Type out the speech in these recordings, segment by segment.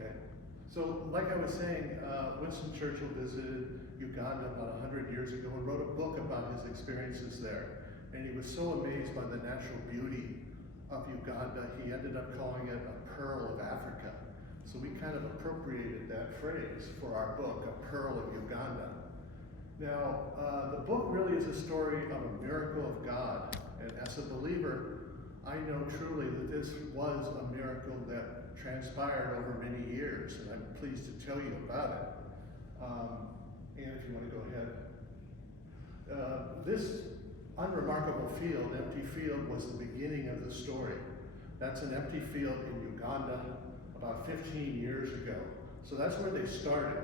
Okay. So, like I was saying, Winston Churchill visited Uganda about 100 years ago and wrote a book about his experiences there. And he was so amazed by the natural beauty of Uganda, he ended up calling it a pearl of Africa. So we kind of appropriated that phrase for our book, A Pearl of Uganda. Now, the book really is a story of a miracle of God. And as a believer, I know truly that this was a miracle that transpired over many years, and I'm pleased to tell you about it. And if you want to go ahead. This unremarkable field, empty field, was the beginning of the story. That's an empty field in Uganda about 15 years ago. So that's where they started.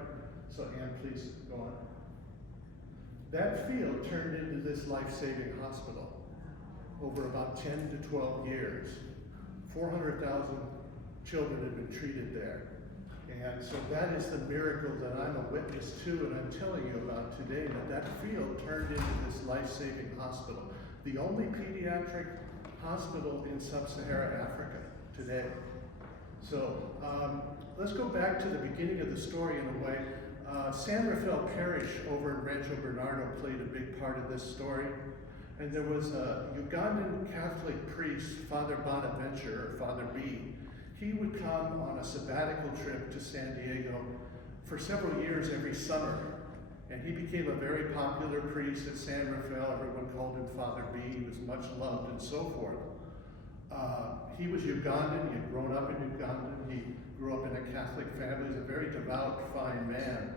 So Ann, please go on. That field turned into this life-saving hospital over about 10 to 12 years. 400,000 children have been treated there. And so that is the miracle that I'm a witness to and I'm telling you about today, that field turned into this life-saving hospital. The only pediatric hospital in sub-Saharan Africa today. So let's go back to the beginning of the story in a way. San Rafael Parish over in Rancho Bernardo played a big part of this story. And there was a Ugandan Catholic priest, Father Bonaventure, or Father B. He would come on a sabbatical trip to San Diego for several years every summer. And he became a very popular priest at San Rafael. Everyone called him Father B. He was much loved and so forth. He was Ugandan. He had grown up in Uganda. He grew up in a Catholic family. He was a very devout, fine man.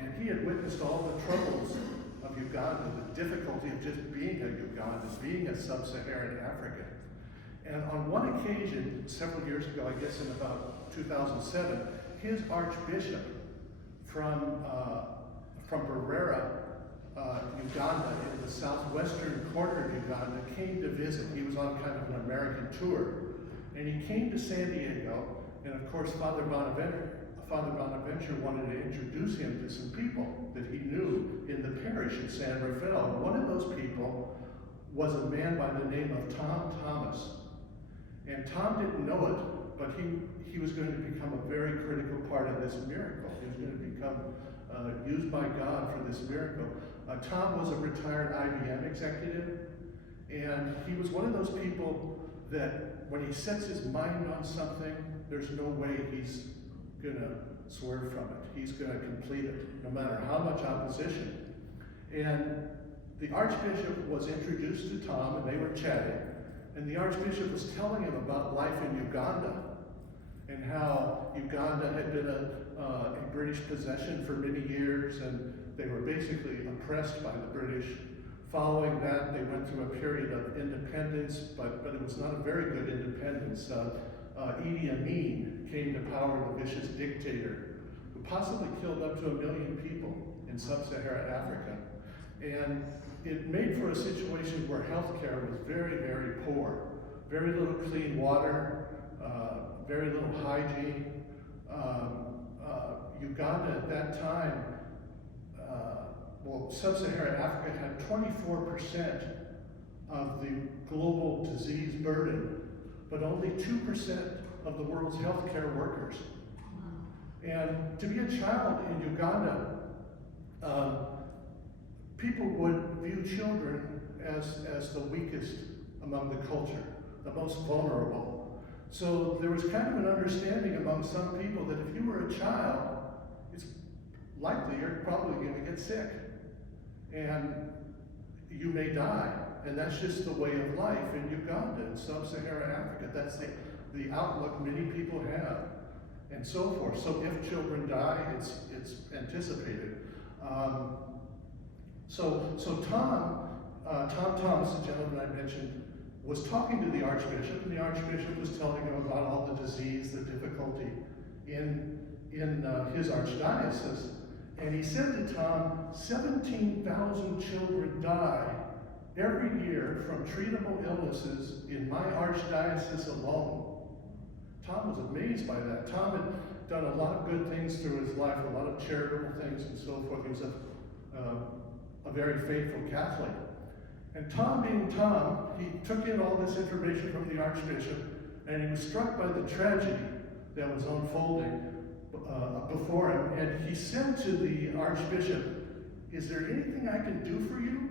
And he had witnessed all the troubles of Uganda, the difficulty of just being a Ugandan, being a sub-Saharan African. And on one occasion, several years ago, I guess in about 2007, his archbishop from Mbarara, Uganda, in the southwestern corner of Uganda, came to visit. He was on kind of an American tour. And he came to San Diego, and of course, Father Bonaventure wanted to introduce him to some people that he knew in the parish in San Rafael. One of those people was a man by the name of Tom Thomas. And Tom didn't know it, but he was going to become a very critical part of this miracle. He was going to become used by God for this miracle. Tom was a retired IBM executive, and he was one of those people that when he sets his mind on something, there's no way he's going to swerve from it. He's going to complete it, no matter how much opposition. And the Archbishop was introduced to Tom, and they were chatting. And the Archbishop was telling him about life in Uganda and how Uganda had been a British possession for many years, and they were basically oppressed by the British. Following that, they went through a period of independence, but it was not a very good independence. Idi Amin came to power, the vicious dictator, who possibly killed up to 1 million people in sub-Saharan Africa. And it made for a situation where healthcare was very, very poor. Very little clean water, very little hygiene. Uganda at that time, sub-Saharan Africa had 24% of the global disease burden, but only 2% of the world's healthcare workers. And to be a child in Uganda, people would view children as the weakest among the culture, the most vulnerable. So there was kind of an understanding among some people that if you were a child, it's likely you're probably going to get sick. And you may die. And that's just the way of life in Uganda, in sub-Saharan Africa. That's the outlook many people have, and so forth. So if children die, it's anticipated. So Tom Thomas, the gentleman I mentioned, was talking to the Archbishop, and the Archbishop was telling him about all the disease, the difficulty in his archdiocese. And he said to Tom, 17,000 children die every year from treatable illnesses in my archdiocese alone. Tom was amazed by that. Tom had done a lot of good things through his life, a lot of charitable things and so forth. He was a very faithful Catholic. And Tom, being Tom, he took in all this information from the Archbishop, and he was struck by the tragedy that was unfolding before him, and he said to the Archbishop, "Is there anything I can do for you?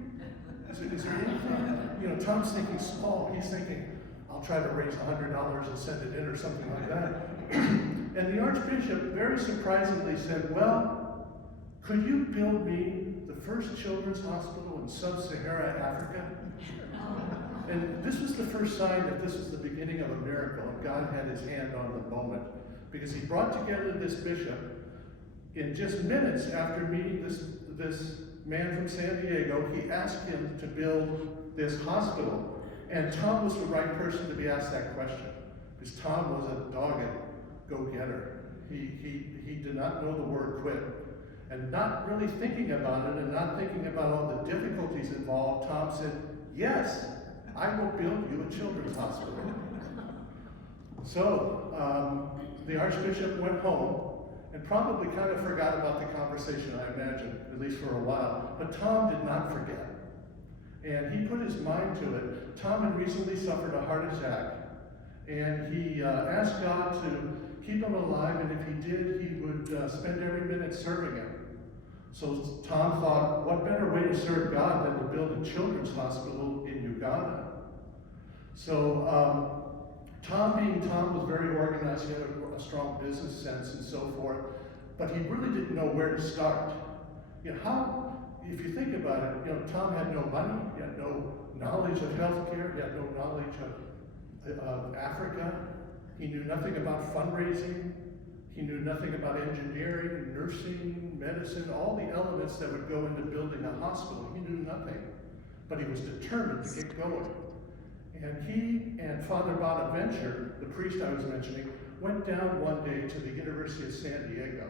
Is there anything?" You know, Tom's thinking small. He's thinking, "I'll try to raise $100 and send it in," or something like that. And the Archbishop very surprisingly said, "Well, could you build me the first children's hospital in sub-Saharan Africa?" And this was the first sign that this was the beginning of a miracle, and God had his hand on the moment, because he brought together this bishop in just minutes after meeting this man from San Diego. He asked him to build this hospital, and Tom was the right person to be asked that question, because Tom was a dogged go-getter. He did not know the word quit. And not really thinking about it and not thinking about all the difficulties involved, Tom said, "Yes, I will build you a children's hospital." So the Archbishop went home and probably kind of forgot about the conversation, I imagine, at least for a while. But Tom did not forget. And he put his mind to it. Tom had recently suffered a heart attack, and he asked God to keep him alive, and if he did, he would spend every minute serving him. So Tom thought, what better way to serve God than to build a children's hospital in Uganda? So Tom, being Tom, was very organized. He had a strong business sense and so forth, but he really didn't know where to start. You know, if you think about it, you know, Tom had no money, he had no knowledge of healthcare, he had no knowledge of Africa. He knew nothing about fundraising. He knew nothing about engineering, nursing, medicine, all the elements that would go into building a hospital. He knew nothing, but he was determined to get going. And he and Father Bonaventure, the priest I was mentioning, went down one day to the University of San Diego.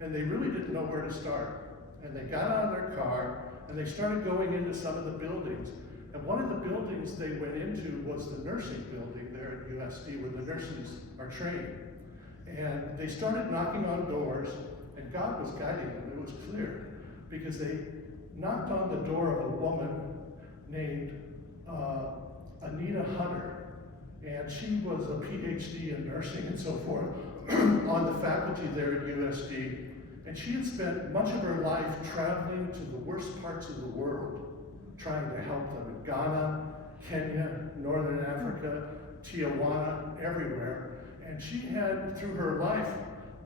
And they really didn't know where to start. And they got out of their car, and they started going into some of the buildings. And one of the buildings they went into was the nursing building there at USD, where the nurses are trained. And they started knocking on doors, and God was guiding them. It was clear, because they knocked on the door of a woman named Anita Hunter, and she was a PhD in nursing and so forth on the faculty there at USD. And she had spent much of her life traveling to the worst parts of the world, trying to help them in Ghana, Kenya, Northern Africa, Tijuana, everywhere. And she had, through her life,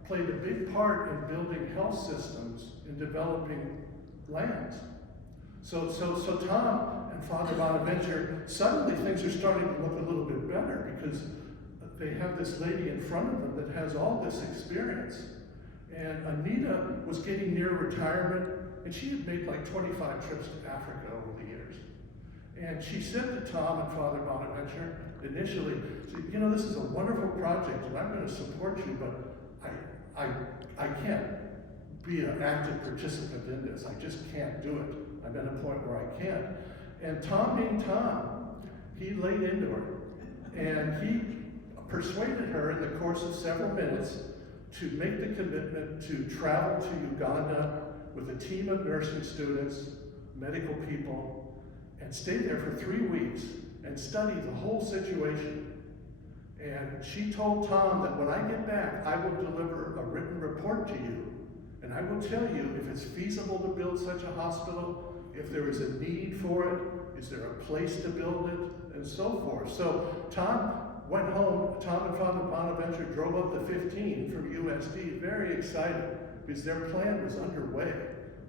played a big part in building health systems in developing lands. So Tom and Father Bonaventure, suddenly things are starting to look a little bit better, because they have this lady in front of them that has all this experience. And Anita was getting near retirement, and she had made like 25 trips to Africa over the years. And she said to Tom and Father Bonaventure initially, "You know, this is a wonderful project, and I'm going to support you, but I can't be an active participant in this. I just can't do it. I'm at a point where I can't." And Tom, being Tom, he laid into her, and he persuaded her in the course of several minutes to make the commitment to travel to Uganda with a team of nursing students, medical people, and stay there for 3 weeks and study the whole situation. And she told Tom that when I get back, I will deliver a written report to you, and I will tell you if it's feasible to build such a hospital, if there is a need for it, is there a place to build it, and so forth. So Tom went home. Tom and Father Bonaventure drove up the 15 from USD, very excited, because their plan was underway.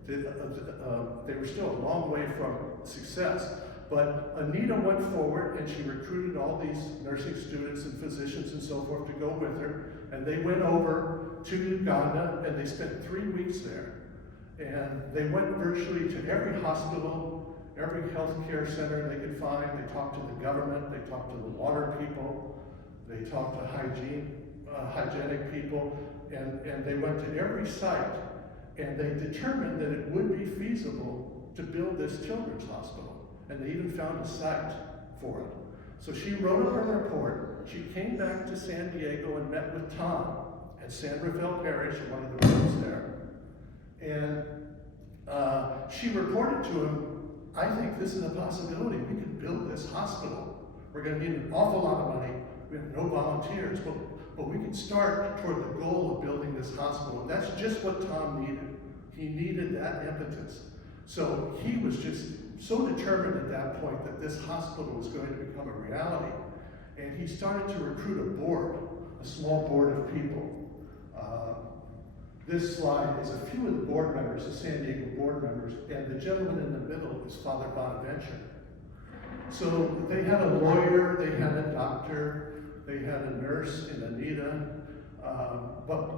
They were still a long way from success. But Anita went forward, and she recruited all these nursing students and physicians and so forth to go with her. And they went over to Uganda, and they spent 3 weeks there. And they went virtually to every hospital, every healthcare center they could find. They talked to the government, they talked to the water people, they talked to hygienic people, and they went to every site, and they determined that it would be feasible to build this children's hospital. And they even found a site for it. So she wrote up her report. She came back to San Diego and met with Tom at San Rafael Parish, one of the rooms there. And she reported to him, "I think this is a possibility. We could build this hospital. We're going to need an awful lot of money. We have no volunteers, but we can start toward the goal of building this hospital. And that's just what Tom needed. He needed that impetus. So he was just so determined at that point that this hospital was going to become a reality. And he started to recruit a board, a small board of people. This slide is a few of the board members, the San Diego board members, and the gentleman in the middle is Father Bonaventure. So they had a lawyer, they had a doctor, they had a nurse in Anita, but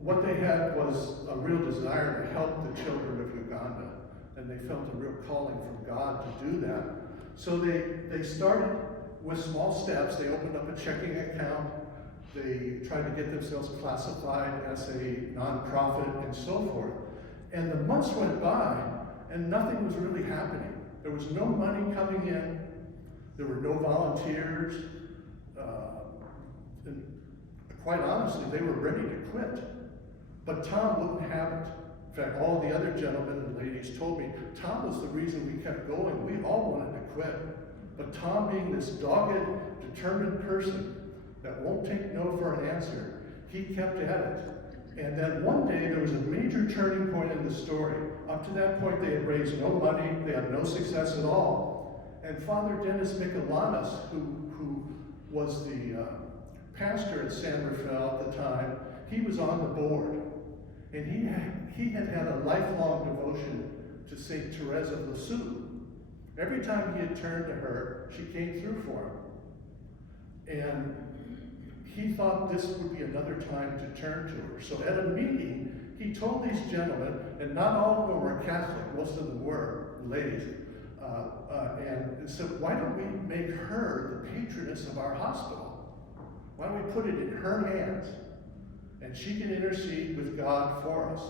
what they had was a real desire to help the children of Uganda, and they felt a real calling from God to do that. So they started with small steps. They opened up a checking account. They tried to get themselves classified as a nonprofit and so forth. And the months went by, and nothing was really happening. There was no money coming in. There were no volunteers. And quite honestly, they were ready to quit. But Tom wouldn't have it. In fact, all the other gentlemen and ladies told me, Tom was the reason we kept going. We all wanted to quit. But Tom, being this dogged, determined person that won't take no for an answer, he kept at it. And then one day there was a major turning point in the story. Up to that point they had raised no money, they had no success at all. And Father Dennis Michelanas, who was the pastor at San Rafael at the time, he was on the board. And he had had a lifelong devotion to St. Therese of Lisieux. Every time he had turned to her, she came through for him. And he thought this would be another time to turn to her. So at a meeting, he told these gentlemen, and not all of them were Catholic, most of them were ladies, and said, why don't we make her the patroness of our hospital? Why don't we put it in her hands? And she can intercede with God for us.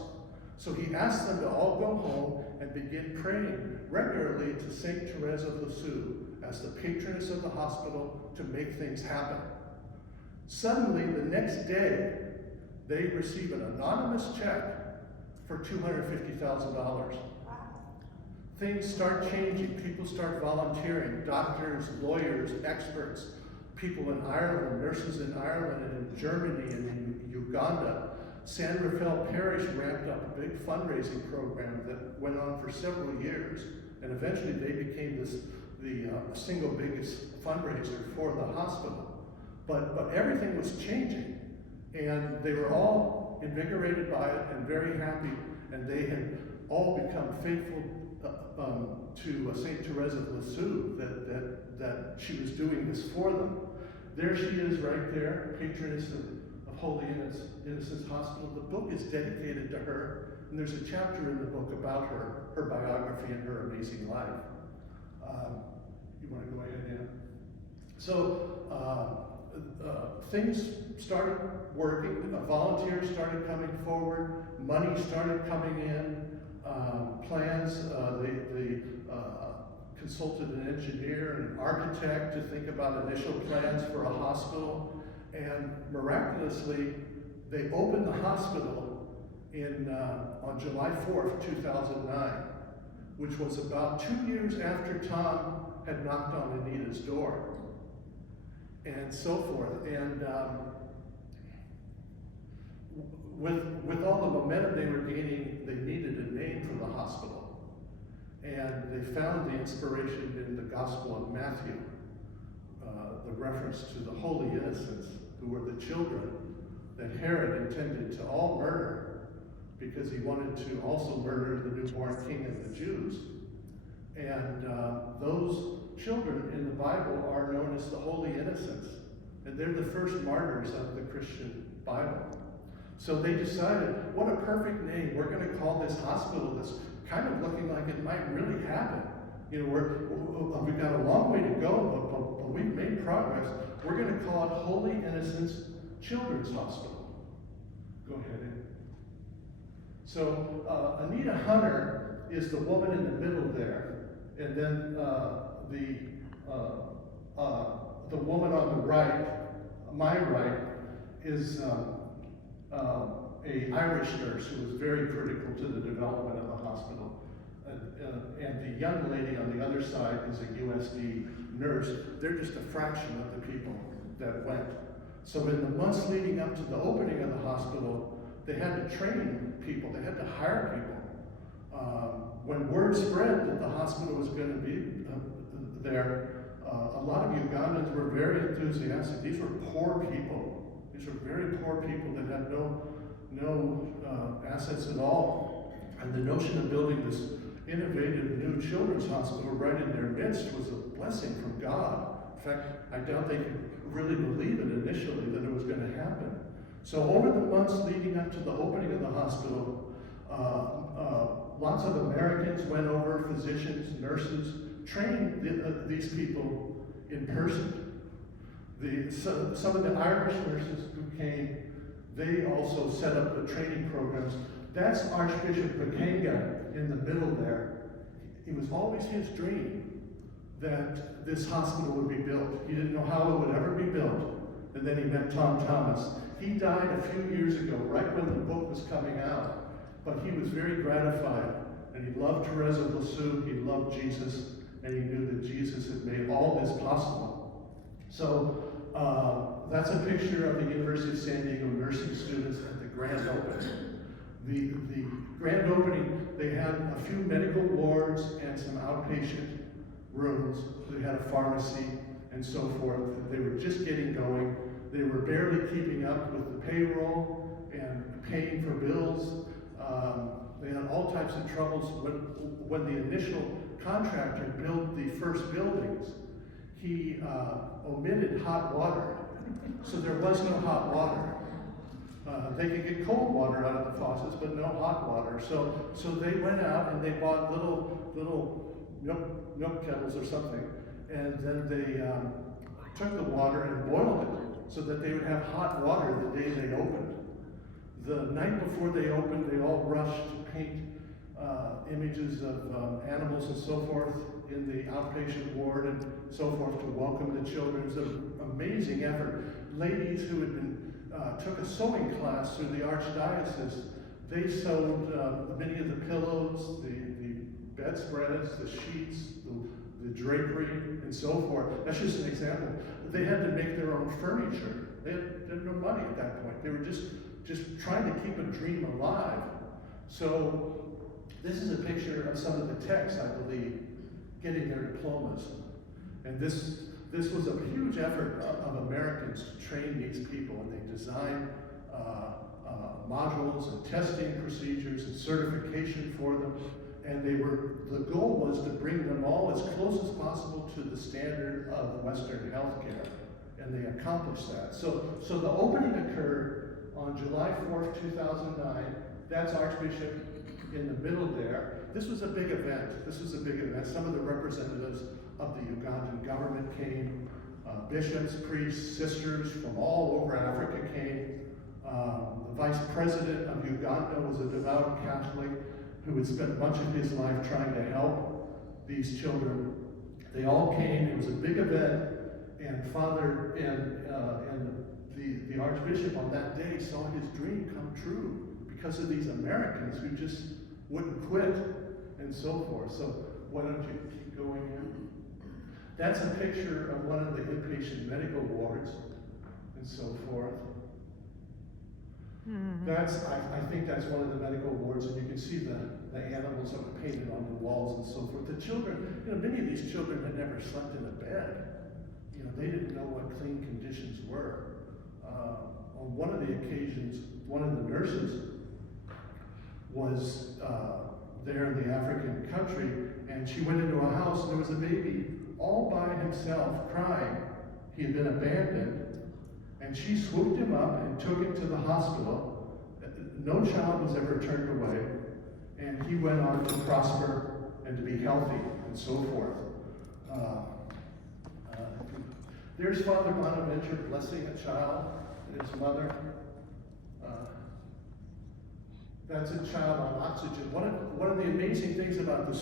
So he asked them to all go home and begin praying regularly to St. Therese of Lisieux as the patroness of the hospital to make things happen. Suddenly, the next day, they receive an anonymous check for $250,000. Things start changing. People start volunteering. Doctors, lawyers, experts, people in Ireland, nurses in Ireland and in Germany and in Uganda. San Rafael Parish ramped up a big fundraising program that went on for several years, and eventually they became the single biggest fundraiser for the hospital. But everything was changing, and they were all invigorated by it and very happy, and they had all become faithful to St. Therese of Lisieux, that she was doing this for them. There she is right there, patroness of Holy Innocents Hospital. The book is dedicated to her, and there's a chapter in the book about her biography and her amazing life. You want to go ahead, Ann? So things started working, volunteers started coming forward, money started coming in, plans, they consulted an engineer and an architect to think about initial plans for a hospital. And miraculously, they opened the hospital on July 4th, 2009, which was about 2 years after Tom had knocked on Anita's door, and so forth. And with all the momentum they were gaining, they needed a name for the hospital. And they found the inspiration in the Gospel of Matthew. The reference to the Holy Innocents, who were the children that Herod intended to all murder because he wanted to also murder the newborn king of the Jews. And those children in the Bible are known as the Holy Innocents, and they're the first martyrs of the Christian Bible. So they decided, what a perfect name. We're going to call this hospital that's kind of looking like it might really happen. You know, we've got a long way to go, but we've made progress. We're going to call it Holy Innocents Children's Hospital. Go ahead, Ann. So Anita Hunter is the woman in the middle there, and then the woman on the right, my right, is a Irish nurse who was very critical to the development of the hospital. And the young lady on the other side is a USD nurse. They're just a fraction of the people that went. So in the months leading up to the opening of the hospital, they had to train people, they had to hire people. When word spread that the hospital was going to be there, a lot of Ugandans were very enthusiastic. These were poor people. These were very poor people that had no assets at all. And the notion of building this innovative new children's hospital right in their midst was a blessing from God. In fact, I doubt they could really believe it initially that it was going to happen. So over the months leading up to the opening of the hospital, lots of Americans went over, physicians, nurses, trained these people in person. Some of the Irish nurses who came, they also set up the training programs. That's Archbishop Bakenga in the middle there. It was always his dream that this hospital would be built. He didn't know how it would ever be built. And then he met Tom Thomas. He died a few years ago, right when the book was coming out. But he was very gratified. And he loved Teresa of Lisieux, he loved Jesus, and he knew that Jesus had made all this possible. So that's a picture of the University of San Diego nursing students at the grand opening. The grand opening, they had a few medical wards and some outpatient rooms. They had a pharmacy and so forth. They were just getting going. They were barely keeping up with the payroll and paying for bills. They had all types of troubles. When the initial contractor built the first buildings, he omitted hot water. So there was no hot water. They could get cold water out of the faucets, but no hot water. So they went out and they bought little milk kettles or something, and then they took the water and boiled it so that they would have hot water the day they opened. The night before they opened, they all rushed to paint images of animals and so forth in the outpatient ward and so forth to welcome the children. It was an amazing effort. Ladies who had been took a sewing class through the archdiocese. They sewed many of the pillows, the bedspreads, the sheets, the drapery, and so forth. That's just an example. They had to make their own furniture. They had no money at that point. They were just trying to keep a dream alive. So this is a picture of some of the techs, I believe, getting their diplomas. And this was a huge effort of Americans to train these people, and they designed modules and testing procedures and certification for them. And the goal was to bring them all as close as possible to the standard of Western healthcare, and they accomplished that. So the opening occurred on July 4th, 2009. That's Archbishop in the middle there. This was a big event. Some of the representatives of the Ugandan government came. Bishops, priests, sisters from all over Africa came. The vice president of Uganda was a devout Catholic who had spent much of his life trying to help these children. They all came. It was a big event, and Father and the Archbishop on that day saw his dream come true because of these Americans who just wouldn't quit and so forth. So why don't you keep going in? That's a picture of one of the inpatient medical wards and so forth. Mm-hmm. I think that's one of the medical wards, and you can see the animals that were painted on the walls and so forth. The children, many of these children had never slept in a bed. They didn't know what clean conditions were. On one of the occasions, one of the nurses was there in the African country, and she went into a house, and there was a baby all by himself crying. He had been abandoned, and she swooped him up and took him to the hospital. No child was ever turned away, and he went on to prosper and to be healthy and so forth. There's Father Bonaventure blessing a child and his mother. That's a child on oxygen. One of the amazing things about the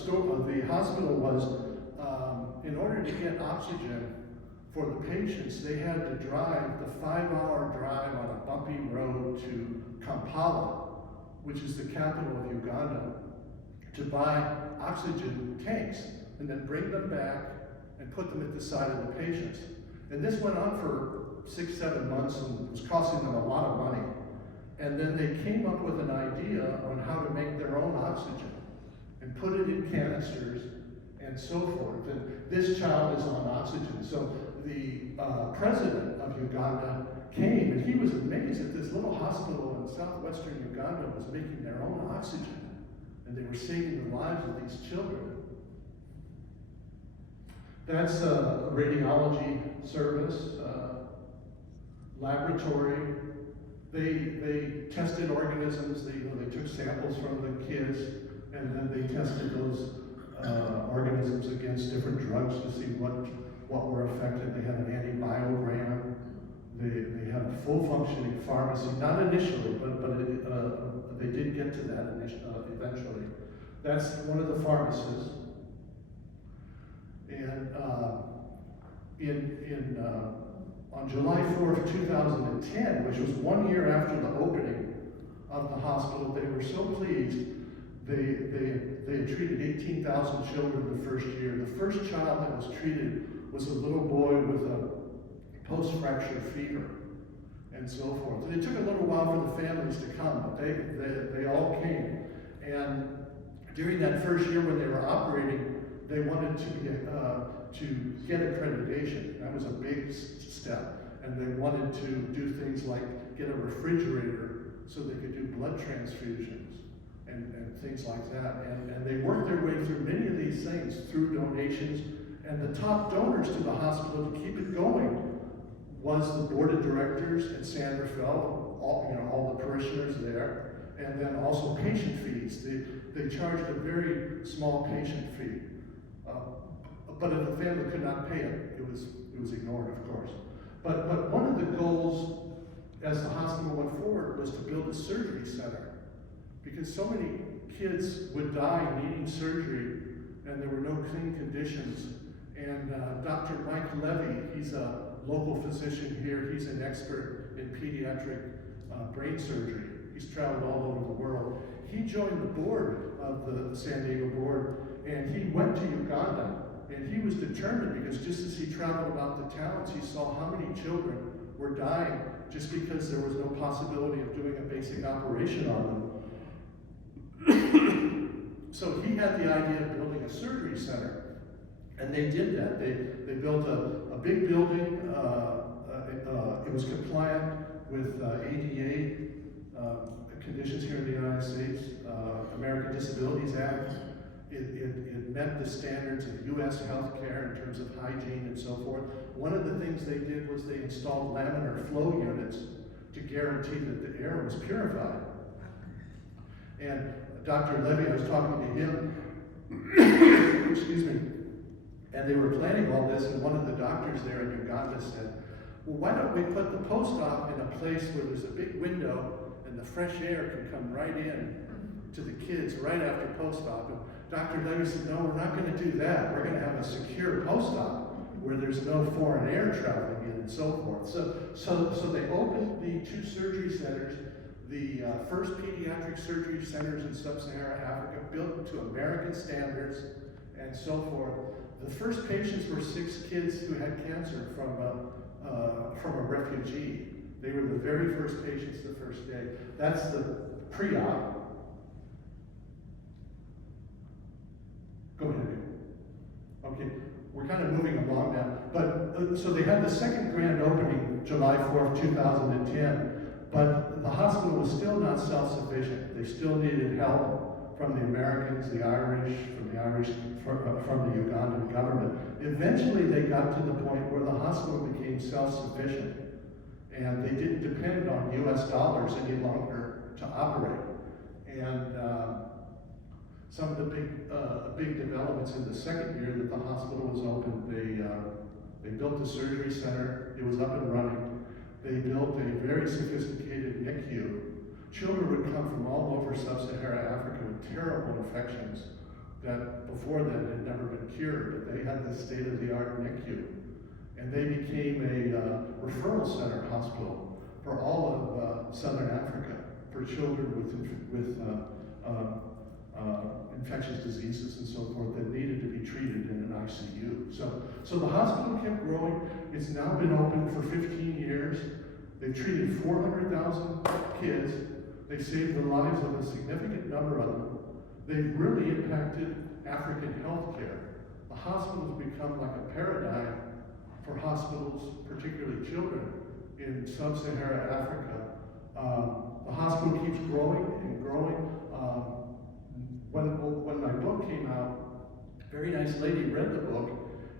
hospital was, in order to get oxygen for the patients, they had to drive the 5-hour drive on a bumpy road to Kampala, which is the capital of Uganda, to buy oxygen tanks and then bring them back and put them at the side of the patients. And this went on for 6-7 months and was costing them a lot of money. And then they came up with an idea on how to make their own oxygen and put it in canisters and so forth. And this child is on oxygen. So the president of Uganda came, and he was amazed that this little hospital in southwestern Uganda was making their own oxygen. And they were saving the lives of these children. That's a radiology service, laboratory. They tested organisms. They took samples from the kids, and then they tested those organisms against different drugs to see what were affected. They had an antibiogram. They had a full functioning pharmacy, not initially, but they did get to that eventually. That's one of the pharmacists. And on July 4th, 2010, which was 1 year after the opening of the hospital, they were so pleased. They had treated 18,000 children the first year. The first child that was treated was a little boy with a post-fracture fever and so forth. And it took a little while for the families to come, but they all came. And during that first year when they were operating, they wanted to get accreditation. That was a big step. And they wanted to do things like get a refrigerator so they could do blood transfusions and things like that. And they worked their way through many of these things through donations. And the top donors to the hospital to keep it going was the board of directors at San Rafael, all the parishioners there, and then also patient fees. They charged a very small patient fee. But if the family could not pay it, it was ignored, of course. But one of the goals as the hospital went forward was to build a surgery center, because so many kids would die needing surgery and there were no clean conditions. And Dr. Mike Levy, he's a local physician here. He's an expert in pediatric brain surgery. He's traveled all over the world. He joined the board of the San Diego board, and he went to Uganda. And he was determined, because just as he traveled about the towns, he saw how many children were dying just because there was no possibility of doing a basic operation on them. So he had the idea of building a surgery center. And they did that. They built a big building. It was compliant with ADA conditions here in the United States, American Disabilities Act. It met the standards of U.S. healthcare in terms of hygiene and so forth. One of the things they did was they installed laminar flow units to guarantee that the air was purified. And Dr. Levy, I was talking to him, excuse me, and they were planning all this, and one of the doctors there in Uganda said, well, why don't we put the post-op in a place where there's a big window and the fresh air can come right in to the kids right after post-op. And Dr. Levy said, no, we're not going to do that. We're going to have a secure post-op where there's no foreign air traveling in and so forth. So they opened the 2 surgery centers, the first pediatric surgery centers in sub-Saharan Africa, built to American standards and so forth. The first patients were 6 kids who had cancer from a refugee. They were the very first patients the first day. That's the pre-op. Go ahead. Okay, we're kind of moving along now. But so they had the second grand opening July 4th, 2010, but the hospital was still not self-sufficient. They still needed help from the Americans, the Irish, from the Ugandan government. Eventually they got to the point where the hospital became self-sufficient, and they didn't depend on US dollars any longer to operate. And some of the big developments in the second year that the hospital was open, they built the surgery center. It was up and running. They built a very sophisticated NICU. Children would come from all over sub-Saharan Africa with terrible infections that before then had never been cured, but they had this state-of-the-art NICU. And they became a referral center hospital for all of Southern Africa, for children with infectious diseases and so forth that needed to be treated in an ICU. So the hospital kept growing. It's now been open for 15 years. They've treated 400,000 kids. They saved the lives of a significant number of them. They've really impacted African healthcare. The hospital's become like a paradigm for hospitals, particularly children, in sub-Saharan Africa. The hospital keeps growing and growing. When my book came out, a very nice lady read the book,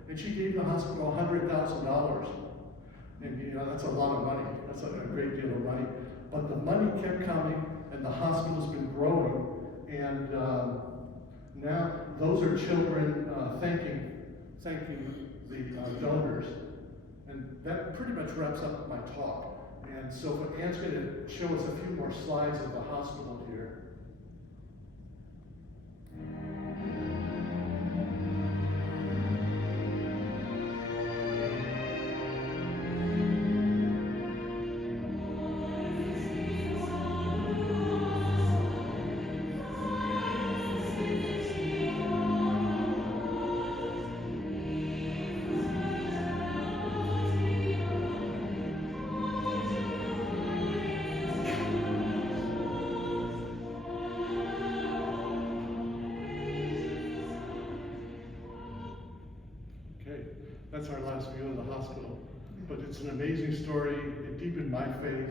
and she gave the hospital $100,000. And you know, that's a lot of money. That's a great deal of money. But the money kept coming, and the hospital's been growing. And now those are children thanking the donors. And that pretty much wraps up my talk. And so Ann's going to show us a few more slides of the hospital here. That's our last view of the hospital. But it's an amazing story. It deepened my faith.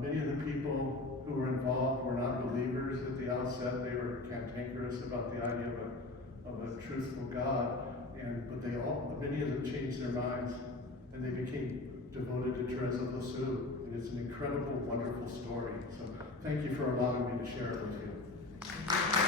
Many of the people who were involved were not believers at the outset. They were cantankerous about the idea of a truthful God. But many of them changed their minds, and they became devoted to Teresa of Lisieux. And it's an incredible, wonderful story. So thank you for allowing me to share it with you.